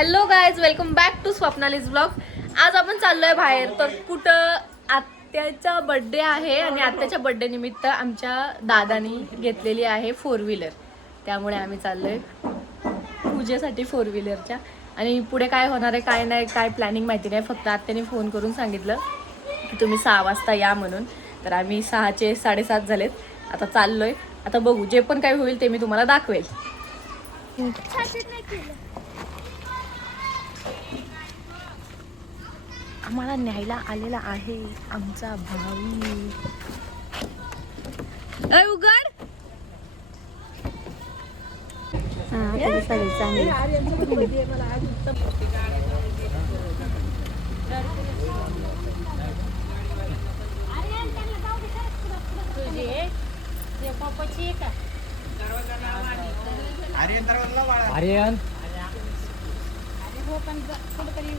Hello guys, welcome back to Swapnali's blog. आज आपण चाललोय बाहेर. तर कुठं आत्याचा बर्थडे आहे आणि आत्याच्या बर्थडे निमित्त आमच्या दादानी घेतलेली आहे 4 व्हीलर. त्यामुळे आम्ही चाललोय पूजेसाठी 4 व्हीलरच्या. आणि पुढे काय होणार आहे काय नाही काय प्लॅनिंग माहिती नाही. फक्त आत्याने फोन करून सांगितलं की तुम्ही 6 वाजता या म्हणून. तर आम्ही 6चे 7:30 झालेत. आता चाललोय. आता बघू जे पण काय होईल ते मी तुम्हाला दाखवेल. आम्हाला न्यायला आलेला आहे आमचा भाऊ. उघड. आर्यन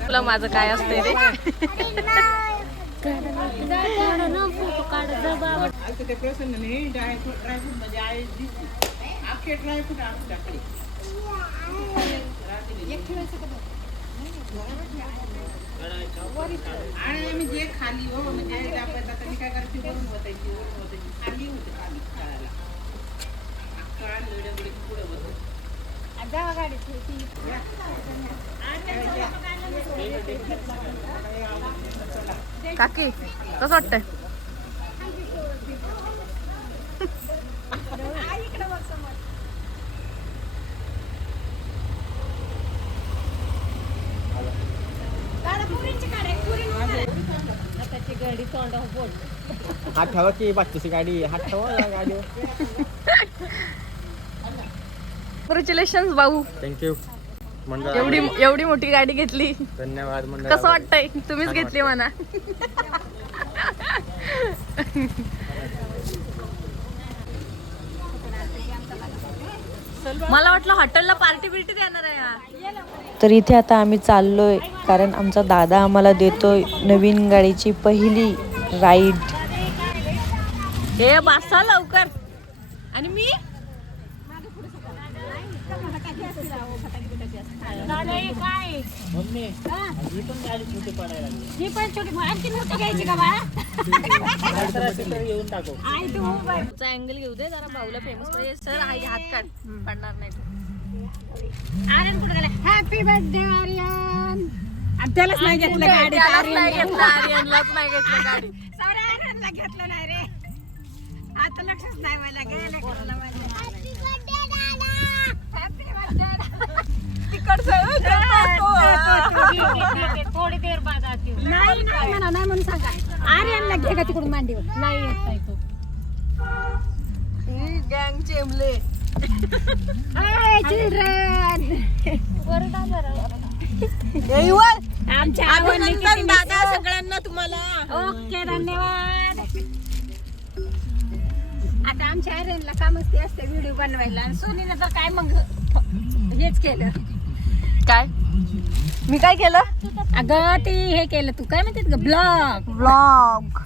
तुला माझं काय असतंय रे. आणि जे खाली हो म्हणजे काय करते वरून होतायची खाली होते खाली खायला पुढे होत काकी कसं वाटतंय. हात ठेवा की बाकीची गाडी हात ठेवा गाडी. कॉंग्रॅच्युलेशन्स भाऊ. थँक्यू मंडळ. एवढी मोठी गाडी घेतली. धन्यवाद मंडळ. कसं वाटतंय. तुम्हीच घेतली म्हणा. मला वाटलं हॉटेलला पार्टी बिर्टी देणार आहे. तर इथे आता आम्ही चाललोय कारण आमचा दादा आम्हाला देतोय नवीन गाडीची पहिली राईड. हे बसा लवकर. आणि मी अँगल घेऊ दे जरा. भाऊला फेमस पाहिजे. सर आई हात काढ. पडणार नाही. आर्यन कुठे गेला? Happy birthday Aryan. त्यालाच नाही घेतलं गाडी. आर्यनलाच नाही घेतलं गाडी. सारे आर्यनला घेतलं नाही रे. आता लक्षच नाही मला गेला कोणाला माझ्या. हॅपी बर्थडे दादा. Happy birthday. थोडी देर बाद आती. नाही म्हणा नाही म्हणून सांगा. आर्यनला घे का तिकडून मांडीवर. नाही येत तो. गँग चेमले. हाय चिल्ड्रन. आमच्या अभिनंदन दादा सगळ्यांना तुम्हाला. ओके धन्यवाद. आता आमच्या आर्यनला कामच ते असते व्हिडिओ बनवायला. आणि सोनीने तर काय मग हेच केलं. काय मी काय केलं. अगं ती हे केलं तू काय म्हणते ब्लॉग.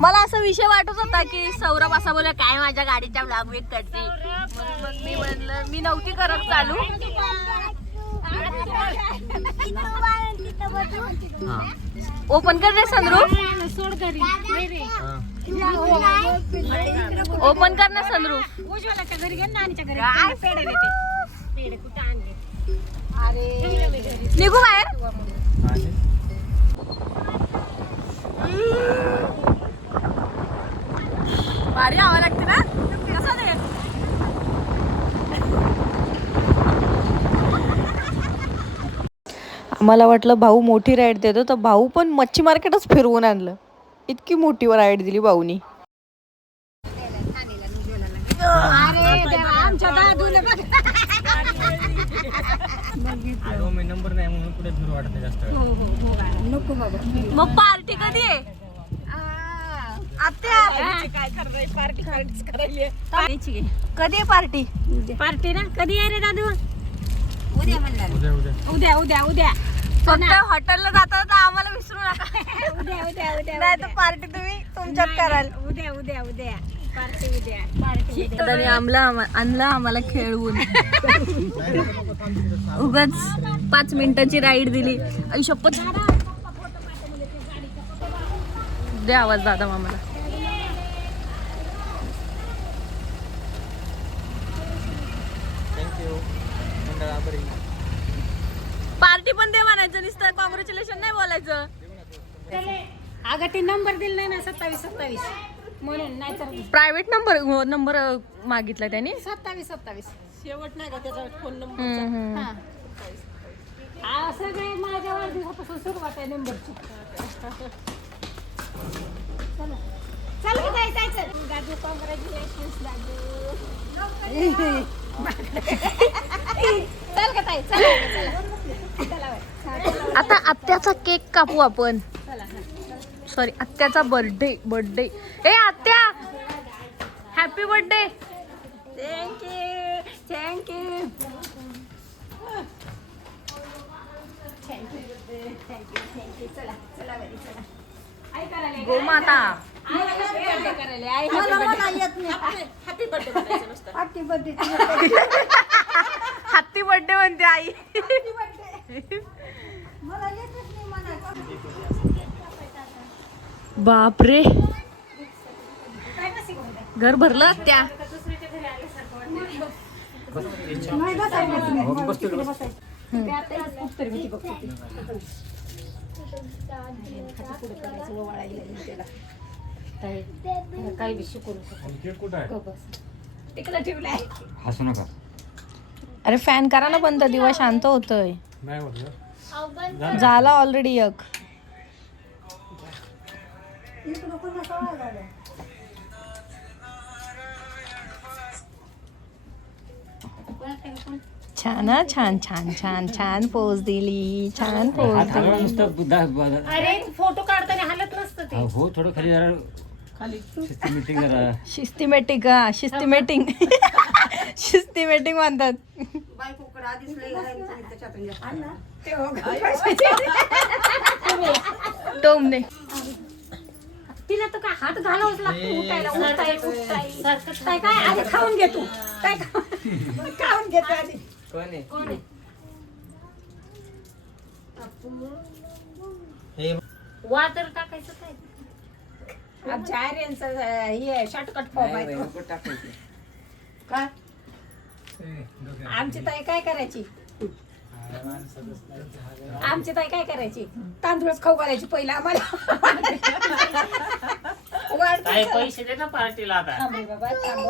मला असा विषय वाटत होता की सौरभ असा बोला काय माझ्या गाडीच्या ब्लॉग वेग करते. मग मी म्हणलं मी नव्हती करत चालू. ओपन कर रे सनरूफ. सोड घरी. ओपन कर ना सनरूफ. उज्ज्वलाच्या घरी घे नानीच्या घरी पेढे देते. पेढे कुठं आणले. निघू बाहेर. भारी आवा लागते ना. कसं ते आम्हाला वाटलं भाऊ मोठी राईड देतो तर भाऊ पण मच्छी मार्केटच फिरवून आणलं. इतकी मोठी राईड दिली भाऊनी. अरे देवा आमच्या दादूने बघ. मी नंबर नाही म्हणून पुढे फिरू वाटत नाही जास्त. नको बाबा. मग पार्टी कधी आहे. आत्या काय करणार पार्टी करायची. कधी आहे पार्टी. पार्टी ना कधी आहे रे दादू. उद्या म्हणणार. उद्या उद्या उद्या. फक्त हॉटेलला जाता तर आम्हाला विसरू नका. उद्या उद्या उद्या नाही तर पार्टी तुम्ही तुमच्यात कराल. उद्या उद्या उद्या. दादाने आणला आम्हाला खेळवून उगाच 5 मिनिटाची राईड दिली. आई शपथ दे आवाज दादा मामाला. थँक्यू मंडळापर्यंत. पार्टी पण दे म्हणायचं, नुसतं कॉंग्रॅच्युलेशन नाही बोलायचं. अगं ते नंबर दिला नाही ना 27 म्हणून नाही तर प्रायव्हेट नंबर मागितला त्याने. 27 शेवट नाही का त्याचा फोन नंबर. हा सगळे माझ्या वाढदिवसापासून सुरुवात आहे नंबरची. चल की जायचं दादू. कॉंग्रॅच्युलेशन्स दादू. चल का ताई चला. आता आत्याचा केक कापू आपण. Sorry आत्याचा birthday. ए आत्या हॅपी बर्थडे. थँक्यू चला बरी चला. आई करायला गोमाता हॅपी बर्थडे म्हणायचं नुसतं. Happy birthday. हॅपी बर्थडे म्हणते आई. मला येतच नाही म्हणा. बापरे काय नसे करू घर भरलं आत्या. दुसऱ्याच्या घरी आल्यासारखं वाटतं. ते आता उत्तर भीती बघते ती. पुढे करायचं ओवाळायला त्याला. काही बी शिकू नको. तिकडे ठेवलाय. हसू नका. अरे फॅन करा ना बंद, दिवा शांत होतोय. नाही होत. झाला ऑलरेडी एक. छान हा, छान छान छान छान पोज दिली. छान पोज दिली. अरे फोटो काढताना हालत नसतं ते. हो थोडं खाली जरा खाली मीटिंग जरा. शिस्तिमॅटिक हा शिस्तिमॅटिक. शिस्तिमॅटिक म्हणतात. बायकोकडे आधीच लई घालायचं आणि त्याच्यातून जास्त. टोमने तिला तर काय हात घालावंच लागतो उठायला. काय काय आधी खाऊन घे तू. काय खाऊन घेतो आधी. कोण आहे? कोण आहे? हे वातर टाकायचं काय? आमच्या आर्यनचं हे शॉर्टकट फॉर्म आहे तो. काय आमची ताई काय करायची? आमची ताई काय करायची? तांदूळच खाऊ घालायची पहिला आम्हाला. ताई पैसे दे ना पार्टीला आता. थांब रे बाबा थांब.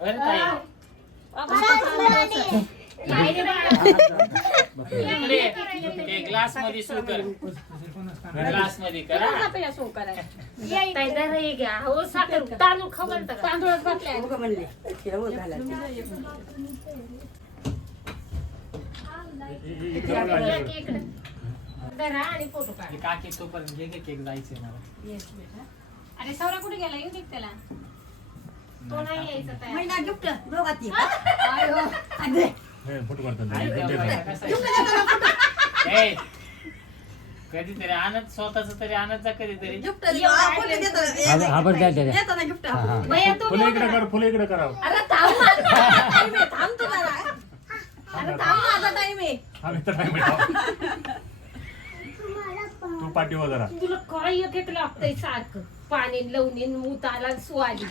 बरं ताई इकडे ते ग्लास मध्ये सु कर. ग्लास मध्ये करा. आपल्याला सो करायला. ताई जरा हे घ्या. हो साखर तांदूळ खाऊ घालता का? तांदूळच घातलाय. म्हणले शेवट घालायचं. इकडे धरा आणि फोटो काढ. हे काकी तोपर्यंत घे घे केक जायचंय मला. अरे सौरा कुठे गेला? येऊ दे त्याला. तो नाही यायचा तयार. महिना गिफ्ट दोघात ये. आयो. आई देवा, कसं आहे? ए, कधीतरी आणत स्वतःच तरी आणत जा कधीतरी. गिफ्ट देतो. आपण देतो. देतो ना गिफ्ट. भैया तू फुले इकडे करा. अरे थांब माझा टाइम आहे. थांब तू जरा. अरे थांब माझा टाइम आहे. आम्ही तर नाही भेटाव. तू पाठीवर जरा. तुला काय एक लागतंय सारखं. पाणी लावून मुताला सुवाली.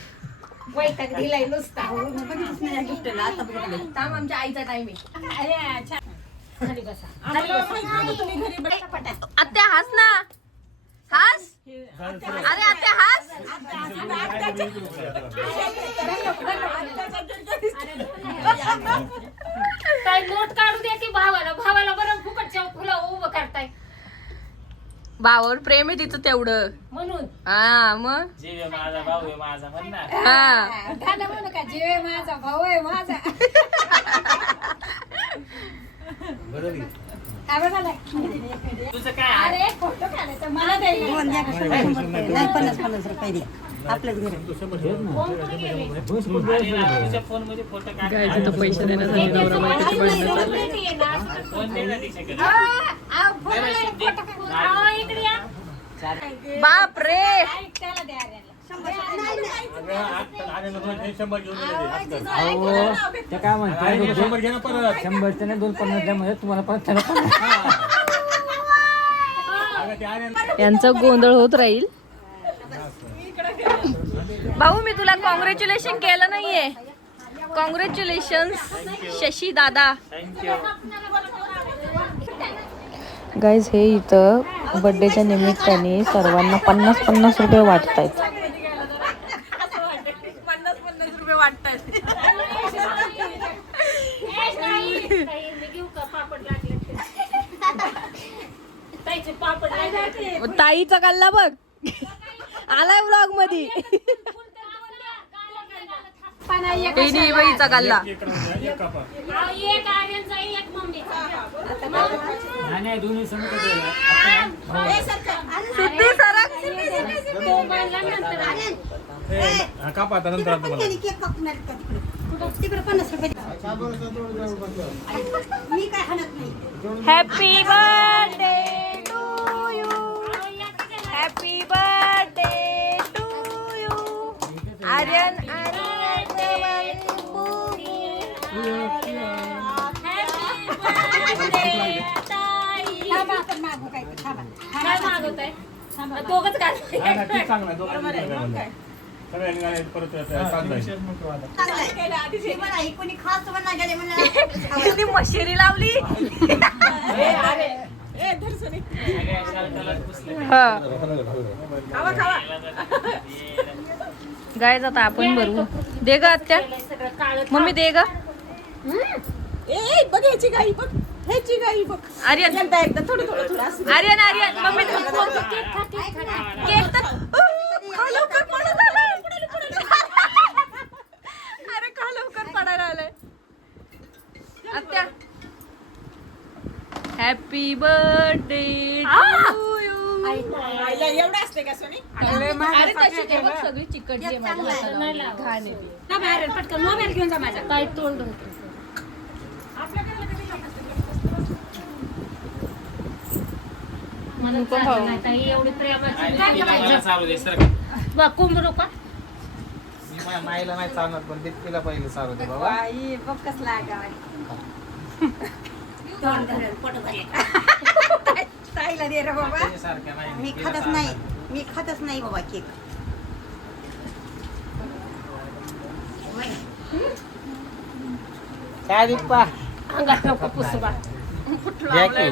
वैताग दिलाय नुसता. बघितलंच नाही या गिफ्टला. आता बघितलं. थांब आमच्या आईचा टाइम आहे. अरे छान. खाली बसा. खाली बसा. तुम्ही घरी बसा. आत्या हास ना. हास. अरे आत्या हास. काय नोट काढू द्या की भावाला. भावाला बरं फुकटच्या फुला उभं करताय भावावर प्रेम आहे तिचं तेवढं. म्हणून. हा मग जीव आहे माझा, भाऊ आहे माझा म्हणणार. हा गाणं म्हणू का? जीव आहे माझा, भाऊ आहे माझा. काय बघायला? तुझं काय आहे? अरे फोटो काढायचा मला द्यायला. दोन द्या. 50 रुपये द्या. आपल्याच घरी. कोण कुठे गेले? आणि ना, तुझ्या फोन मध्ये फोटो काढ. पैसे देण्यासाठी नवरा बायकोची भांडणं चालू आहेत. फोन दे ना तिच्याकडे. फोटो काढून. इकडे या. बाप रे. त्याला द्या आर्याला. अगं, आता आलेलं दोन हे 100 घेऊन गेले, आज कर. अहो त्या काय आणि म्हणते 100 घे ना परत. 100च्या नाही 250 द्यामध्ये तुम्हाला परत त्याला 50. अगं, ते आलेलं- यांचा गोंधळ होत राहील. भाऊ मी तुला कॉंग्रॅच्युलेशन केलं नाहीये. कॉंग्रॅच्युलेशन शशी दादा. गाईज हे इथं बर्थडेच्या निमित्ताने सर्वांना 50-50 रुपये वाटतायत. 50 रुपये वाटतात. ताईचा कल्ला बघ आलाय व्लॉग मध्ये. बाईचा कल्ला. एक राहून एक कापा. नाही दोन्ही समोर सुट्टी सरक. हा, कापा आता नंतर आणतो मला. तिकडे 50 रुपये मी काय हाणत नाही. Happy birthday to you. Happy birthday to you. Aryan दोघच काय हा, ना, ते चांगलं आहे. दोघांनी चांगलं आहे. सगळ्यांनी गाडी परत चांगलं आहे. कोणी खास म्हणा गेले म्हणा मशिरी लावली. गाय जाता आपण भरू. दे ग आत्या. मम्मी दे ग. बघ ह्याची गाई बघ, ह्याची गाई बघ. आर्यन एकदा थोडं थोडं थोडं असं. आर्यन आर्यन मम्मी केक तर खा लवकर पडत आलाय. अरे खा लवकर पडायला आलाय. आत्या हॅपी बर्थडे टू यू. एवढं असते का सोनी? अरे तशी जे बघ सगळी चिकट घे माझ्या हाताला. घाण आहे ती. ना बाहेर पटकन मोबाईल घेऊन जा माझा. काय तोंड होतं. चालू दे सर. कुंभरू का माईला नाही चालणार पण तिला पहिले चालू दे बाबा. बाई बघ कसला आगाव आहे. तोंड धरेल, पोट भरेल. ताईला दे रे बाबा. त्याच्यासारखं नाही मी खातच नाही, मी खातच नाही बाबा केक. काय दीपा अंगात नको पुसवा. घ्या की.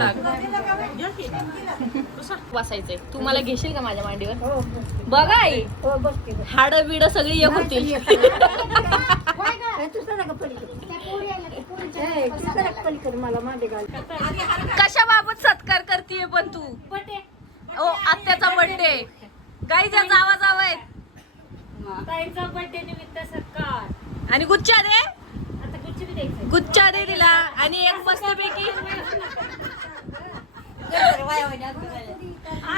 बसायचंय. तू मला घेशील का माझ्या मांडीवर? बघा आई हाड बिड सगळी एक होतील. कशाबाबत सत्कार करतीये पण तू? ओ आत्याचा बर्थडे. गाई ज्या जावा जावा आहेत. ताईचा बर्थडे निमित्त सत्कार. आणि गुच्छा दे. आता गुच्छ बी द्यायचं. गुच्छा दे तिला. आणि एक मस्तपैकी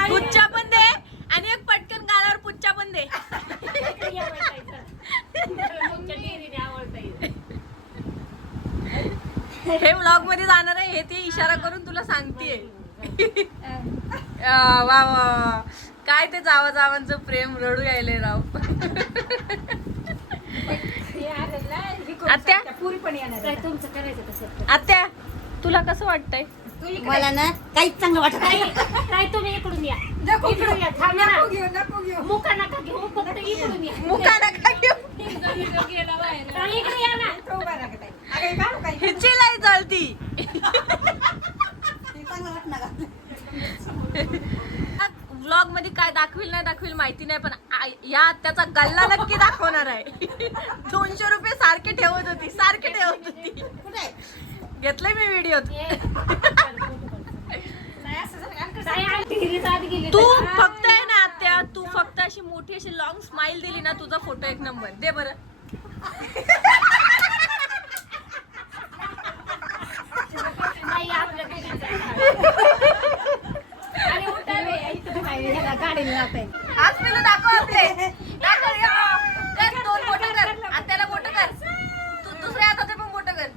गुच्छा पण दे. आणि एक पटकन गालावर पुच्चा पण दे. हे व्लॉग मध्ये जाणार आहे हे ती इशारा करून तुला सांगतेय. वा वा वा. काय ते जावा जावांचं प्रेम रडू यायले राव. आत्या पुरी पण येणार. तुमचं करायचं तसं. आत्या तुला कसं वाटतंय? मला ना काहीच चांगलं वाटत नाही. काय तुम्ही इकडून या. इकडून या. थांबा ना. नको घेऊ. मुका नका घेऊ फक्त इकडून या. मुका नका घेऊ. ताई, इकडे या ना. तो उभा राहा ताई. अगं हे काढू काही. हिची लाई चालती. ते चांगलं वाटणार का? व्लॉग मध्ये काय दाखवील नाही दाखवील माहिती नाही पण या आत्याचा गल्ला नक्की दाखवणार आहे. 200 रुपये सारखे ठेवत होती. कुठे घेतलंय मी व्हिडिओत. ताई, आमची हिरीच आत गेली. तू फक्त आहे ना आत्या तू फक्त अशी मोठी अशी लॉंग स्माइल दिली ना तुझा फोटो एक नंबर. दे बरं. नाही, आपलं काही अरे उठा रे. इथं बाहेर ह्याला गाडीला जाते. आज मी दाखव आपले. दाखव या. कर 2 बोटं कर. आत्याला बोटं कर. तू दुसऱ्या हातात पण बोटं कर.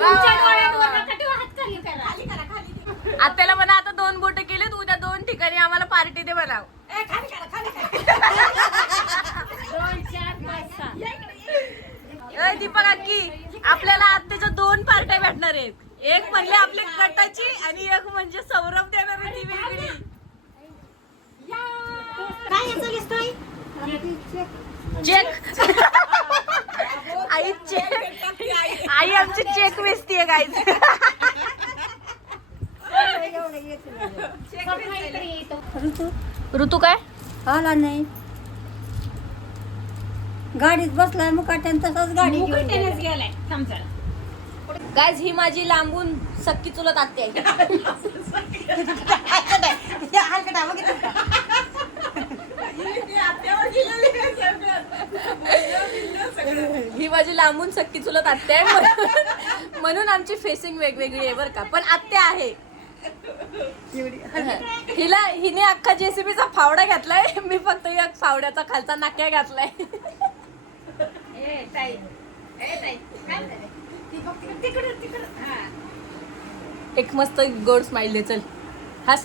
तुमच्या डोळ्यांवर नका ठेवू, हात खाली करा. आत्याला म्हणा आता 2 बोटं केलेत उद्या 2 ठिकाणी आम्हाला पार्टी दे म्हणाव. खाली करा. दीपक काकी आपल्याला आत्याच्या 2 पार्ट्या भेटणार आहेत. एक म्हणले आपल्या गटाची आणि एक म्हणजे सौरभ देणार आहे ती वेगळी. काय याचं लिस्टोय? चेक आई चेक आई आमची चेक वेचतीये गाईज. ऋतू काय आला नाही गाडीत बसलाय मुकाट्यान तसाच गाडी गेलाय समजा. गाईज ही माझी लांबून सक्की चुलत आत्या आहे. ही माझी लांबून सक्की चुलत आत्या आहे म्हणून आमची फेसिंग वेगवेगळी आहे बरं का, पण आत्या आहे. हिने अख्खा जेसीबीचा फावडा घातलाय, मी फक्त या फावड्याचा खालचा नाक्या घातलाय. एक मस्त गोड स्माइल दे चल. हस.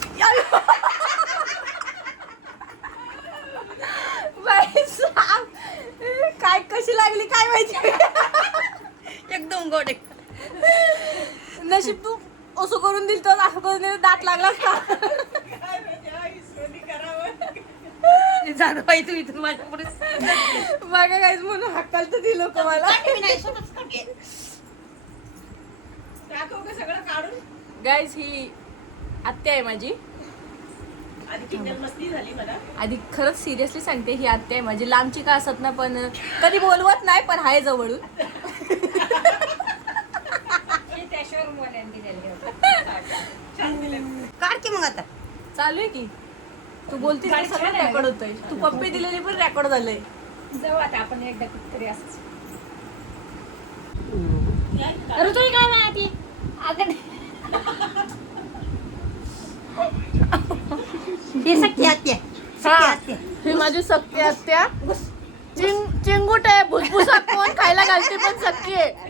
बाई साब, काय कशी लागली काय माहिती. एकदम गोड एक नशीब तू असं करून दिल तर असं करून दिलं दात लागला असता. जाणं पाहिजे तू इथून माझ्या पुढे मागे काहीच म्हणून हक्काल तर दिलं का मला. सगळं काढून गाईज ही आत्या आहे माझी. आधी किंजल मस्ती झाली मला. आधी खरंच सिरियसली सांगते ही आत्या आहे माझी. लांबची का असत ना पण कधी बोलवत नाही पण हाय जवळून. काढ की मग आता चालू आहे की तू बोलतीस ते सगळं रेकॉर्ड होतंय. तू पप्पी दिलेली पण रेकॉर्ड झालंय. जाऊ आता आपण एकदा कुठतरी असंच. ऋतू काय माहिती अगं ही सख्खी आत्या हा, ही माझी सक्की आत्या. चिंगूट आहे भुसभुसा कोण खायला घालते पण सक्की आहे.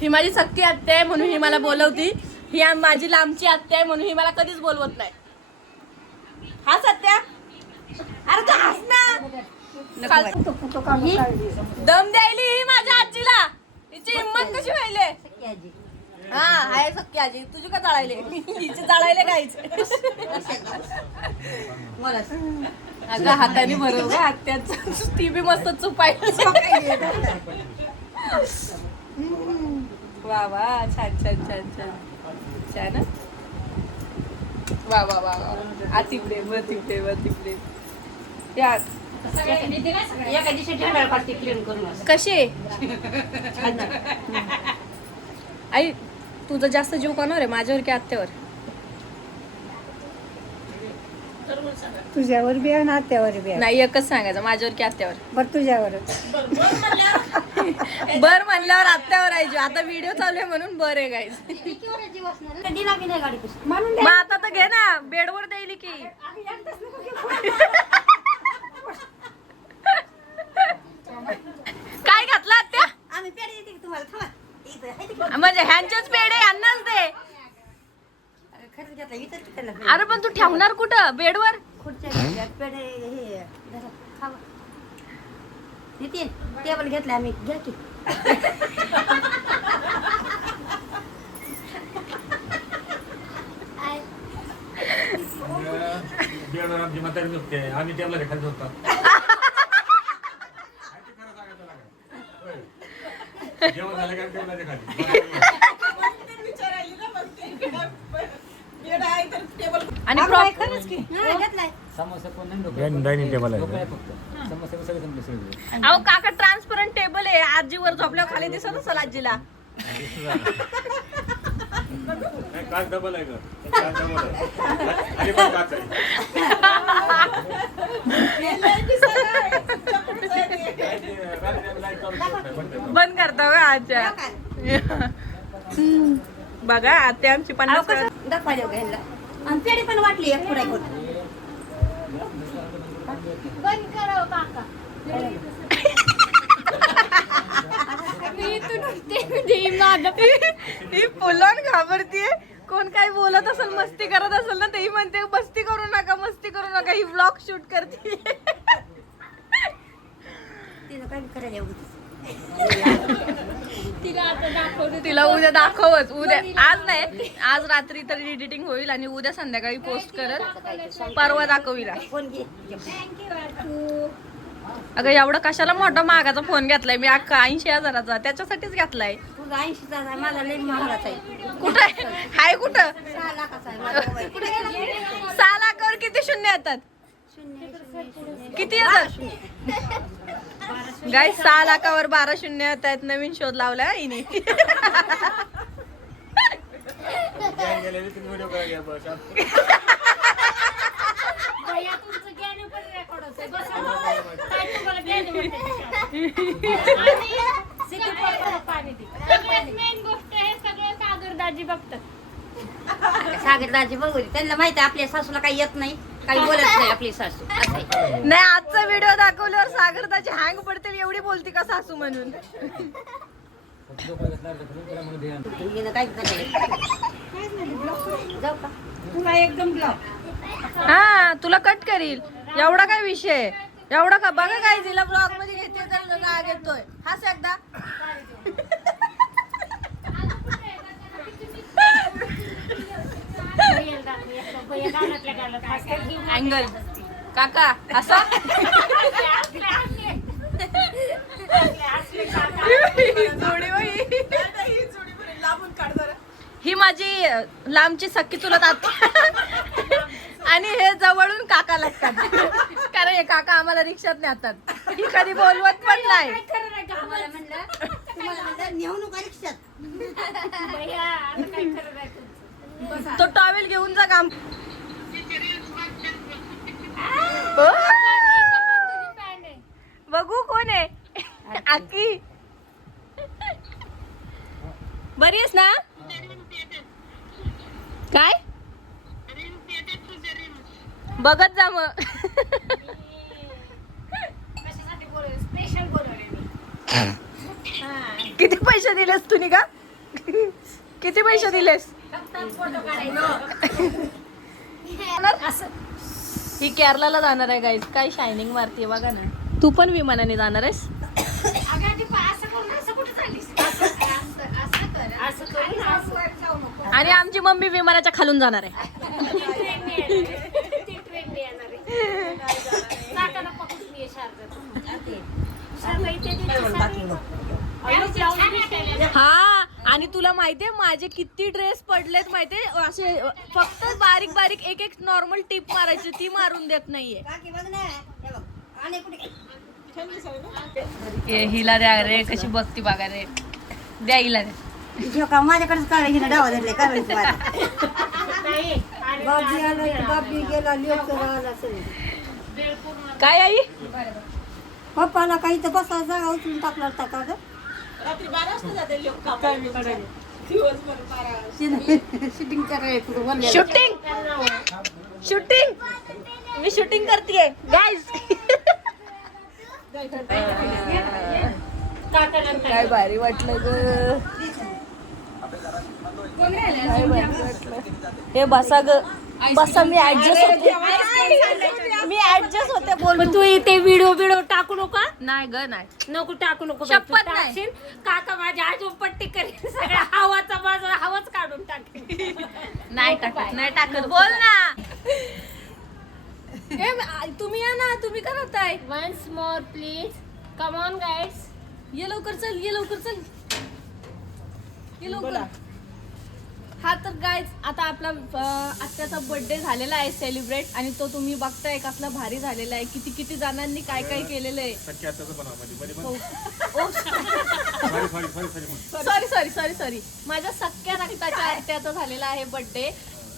ही माझी सक्की आत्या आहे म्हणून ही मला बोलवती. ही माझी लांबची आत्या आहे म्हणून ही मला कधीच बोलवत नाही. हा सत्या अरे तू हस ना. दम द्यायली ही माझ्या आजीला. हिची हिंमत कशी व्हायली. हा आहे सक्की आजी तुझी का जळायले. हिचे जळायले काहीच. अगं हाताने बरोबर आत्याच ती बी मस्त चुपायला. वा वा छान छान छान छान छान. वा वा वा वा आतिपडे बतिपडे बतिपडे या एका दिवशी ढेंडाळ काढते क्लीन करून. कशी आई तुझा जास्त जीव कोणावर आहे माझ्यावर की आत्यावर. तुझ्यावर बी आहे ना आत्यावर बी आहे. नाही एकच सांगायचं माझ्यावर की आत्यावर. बरं तुझ्यावर बर म्हणल्यावर आत्यावर आहे जीव. आता व्हिडिओ चालू आहे म्हणून बर आहे गाईज. दिला बी नाही गाडी कशी मग आता तर घे ना बेडवर देईल की. काय घातलं आत्या. आम्ही पेढे देते की तुम्हाला थांबा इथं आहे ते म्हणजे ह्यांचेच पेढे यांनाच दे. खरंच घेतला इथं त्याला अरे पण तू ठेवणार कुठं बेडवर. खुर्च्या घेतल्या पेढे हे जरा खावा नितीन टेबल घेतला आम्ही घ्या की. बेडवर आमची म्हातारी झोपते आम्ही टेबला खाली झोपतो. जेवण झालं का टेबलाच्या खाली. आणि खरंच की हा घेतलाय. समोसा पण नाही डायनिंग टेबल आहे. लोकं फक्त समोसा सगळे संपले सगळे. अहो काका ट्रान्सपरंट टेबल आहे. आजीवर झोपल्यावर खाली दिसत असेल आजीला. काच डबल आहे का. काच डबल आहे आणि पण काच आहे. बंद करता का आजच्या. बघा आत्या आमची 50 दाखवा देऊ का ह्यांना. आणि पेढे पण वाटली एक पुढे करून. बंद करा काका. ही फुलान घाबरतीये. कोण काय बोलत असेल मस्ती करत असेल ना तेही म्हणते मस्ती करू नका मस्ती करू नका. ही व्लॉग शूट करते. तिनं काय करायला एवढं तिला उद्या दाखवच. उद्या आज नाही, आज रात्री तर एडिटिंग होईल आणि उद्या संध्याकाळी पोस्ट करत, परवा दाखवीला. फोन घे अगं एवढा कशाला मोठा महागाचा फोन घेतलाय मी? 80,000चा त्याच्यासाठीच घेतलाय. तुझा 80चा आहे, माझा लई महागाचा आहे. कुठं आहे कुठं? 6 लाखाचा आहे माझा मोबाईल. कुठे गेला? 6 लाखावर किती शून्य येतात? किती येतात गाय? 6 लाखावर 12 शून्य येत आहेत. नवीन शोध लावलाय हिने. गेलेली तुम्ही व्हिडिओ करायला बस तुमचं ज्ञान पण रेकॉर्ड होतंय. काय तुम्हाला ज्ञान पाणी दे. मेन गोष्ट हे सगळं सागरदाजी बघतात. सागरदाजी बघू दे. त्यांना माहिती आहे आपल्या सासूला काही येत नाही, काही बोलत नाही आपली सासू. असं आहे. नाही, आजचा व्हिडिओ दाखवल्यावर सागरताची हँग पडतील एवढी बोलती का सासू म्हणून? हिनं काय करायचं? जाऊ का? तुला एकदम ब्लॉक. हा, तुला कट करील. एवढा काय विषय? एवढा का? बघा काय तिला ब्लॉग मध्ये घेते तर राग येतोय. हाच एकदा. अँगल काका असा ही माझी लांबची सख्खी चुलत आत्या आणि हे जवळून काका लागतात, कारण हे काका आम्हाला रिक्षात नेतात. ही कधी बोलवत पण नाही. तुम्हाला म्हणलं नेऊ नका रिक्षात. तो टॉवेल घेऊन जा काम. बघू कोण आहे? आकी बरी आहेस ना? काय बघत जा मग. किती पैसे दिलेस तुम्ही का? किती पैसे दिलेस? ही केरलाला जाणार आहे गाईज. काय शायनिंग मारतीये बघा ना. तू पण विमानाने जाणार आहेस? आणि आमची मम्मी विमानाच्या खालून जाणार आहे. हा, आणि तुला माहितीये माझे किती ड्रेस पडलेत माहितीये? असे फक्त बारीक बारीक एक एक नॉर्मल टिप मारायची, ती मारून देत नाहीये. हिला द्या रे, कशी बघती बघा रे. द्या हिला द्या. का माझ्याकडेच काढ. हिनं डावा धरले काय म्हणते मला. बाबी आला, बाबी गेला, लेकरं आला सगळं. काय आई? पप्पाला काही तर बसा जागा उचलून टाकला होता का ग? रात्री 12 वाजता जाते लोक कामाला. दिवसभर 12 शूटिंग करायचं. शूटिंग मी शूटिंग करतेय गाईज. काय भारी वाटलं ग. हे बसा ग, बसा. मी ऍडजस्ट होते बोल. तू ते व्हिडिओ टाकू नका. नाही ग, नाही. नको टाकू नको. शपथ नाही. काका माझ्या आजू पट्टी करेल. सगळ्या हवाचा माझा हवाच काढून टाकेल. नाही टाकत, नाही टाकत. बोल ना. तुम्ही या ना. तुम्ही का राहताय? Once more please. Come on guides. ये लवकर चल, ये लवकर चल, ये लवकर. हा तर गाईज, आता आपला आत्याचा बर्थडे झालेला आहे सेलिब्रेट, आणि तो तुम्ही बघताय कसला भारी झालेला आहे. किती किती जणांनी काय काय केलेलं आहे. सॉरी माझ्या सख्या रक्ताच्या आत्याचा झालेला आहे बर्थडे.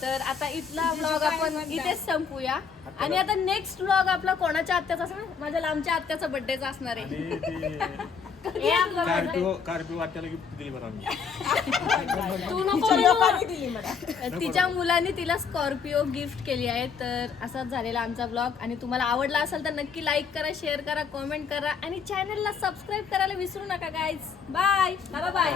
तर आता इथला व्लॉग आपण इथेच संपूया, आणि आता नेक्स्ट व्लॉग आपला कोणाच्या आत्याचा असणार? माझ्या लांबच्या आत्याचा बर्थडेचा असणार आहे. तू नको तिच्या मुलांनी तिला स्कॉर्पिओ गिफ्ट केली आहे. तर असाच झालेला आमचा ब्लॉग, आणि तुम्हाला आवडला असेल तर नक्की लाईक करा, शेअर करा, कमेंट करा, आणि चॅनलला सबस्क्राईब करायला विसरू नका गाईज. Bye bye.